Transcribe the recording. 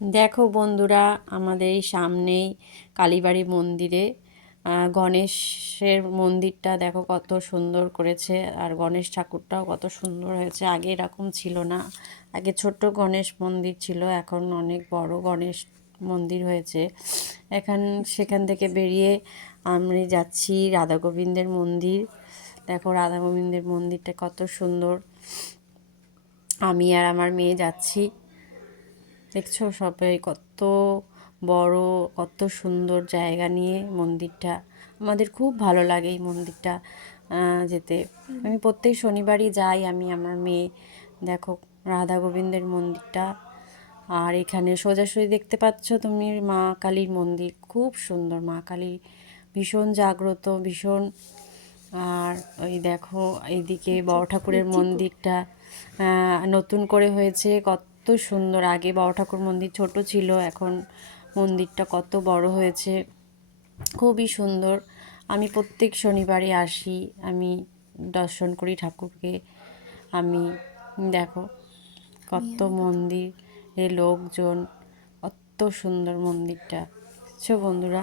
দেখো বন্ধুরা, আমাদের এই সামনেই কালীবাড়ি মন্দিরে গণেশের মন্দিরটা দেখো কত সুন্দর করেছে। আর গণেশ ঠাকুরটাও কত সুন্দর হয়েছে, আগে এরকম ছিল না। আগে ছোট্ট গণেশ মন্দির ছিল, এখন অনেক বড় গণেশ মন্দির হয়েছে। সেখান থেকে বেরিয়ে আমি যাচ্ছি রাধা গোবিন্দের মন্দির। দেখো রাধা গোবিন্দের মন্দিরটা কত সুন্দর। আমি আর আমার মেয়ে যাচ্ছি। দেখছো সবাই কত বড়, কত সুন্দর জায়গা নিয়ে মন্দিরটা। আমাদের খুব ভালো লাগে এই মন্দিরটা যেতে। আমি প্রত্যেক শনিবারই যাই, আমি আমার মেয়ে। দেখো রাধা গোবিন্দের মন্দিরটা। আর এখানে সোজাসুজি দেখতে পাচ্ছ তুমি মা কালীর মন্দির, খুব সুন্দর। মা কালী ভীষণ জাগ্রত, ভীষণ। আর ওই দেখো এইদিকে বড় ঠাকুরের মন্দিরটা নতুন করে হয়েছে, কত সুন্দর। আগে বড় ঠাকুর মন্দির ছোট ছিল, এখন মন্দিরটা কত বড় হয়েছে, খুবই সুন্দর। আমি প্রত্যেক শনিবারে আসি, আমি দর্শন করি ঠাকুরকে। আমি দেখো কত মন্দিরে লোকজন, কত সুন্দর মন্দিরটা। বুঝছো বন্ধুরা?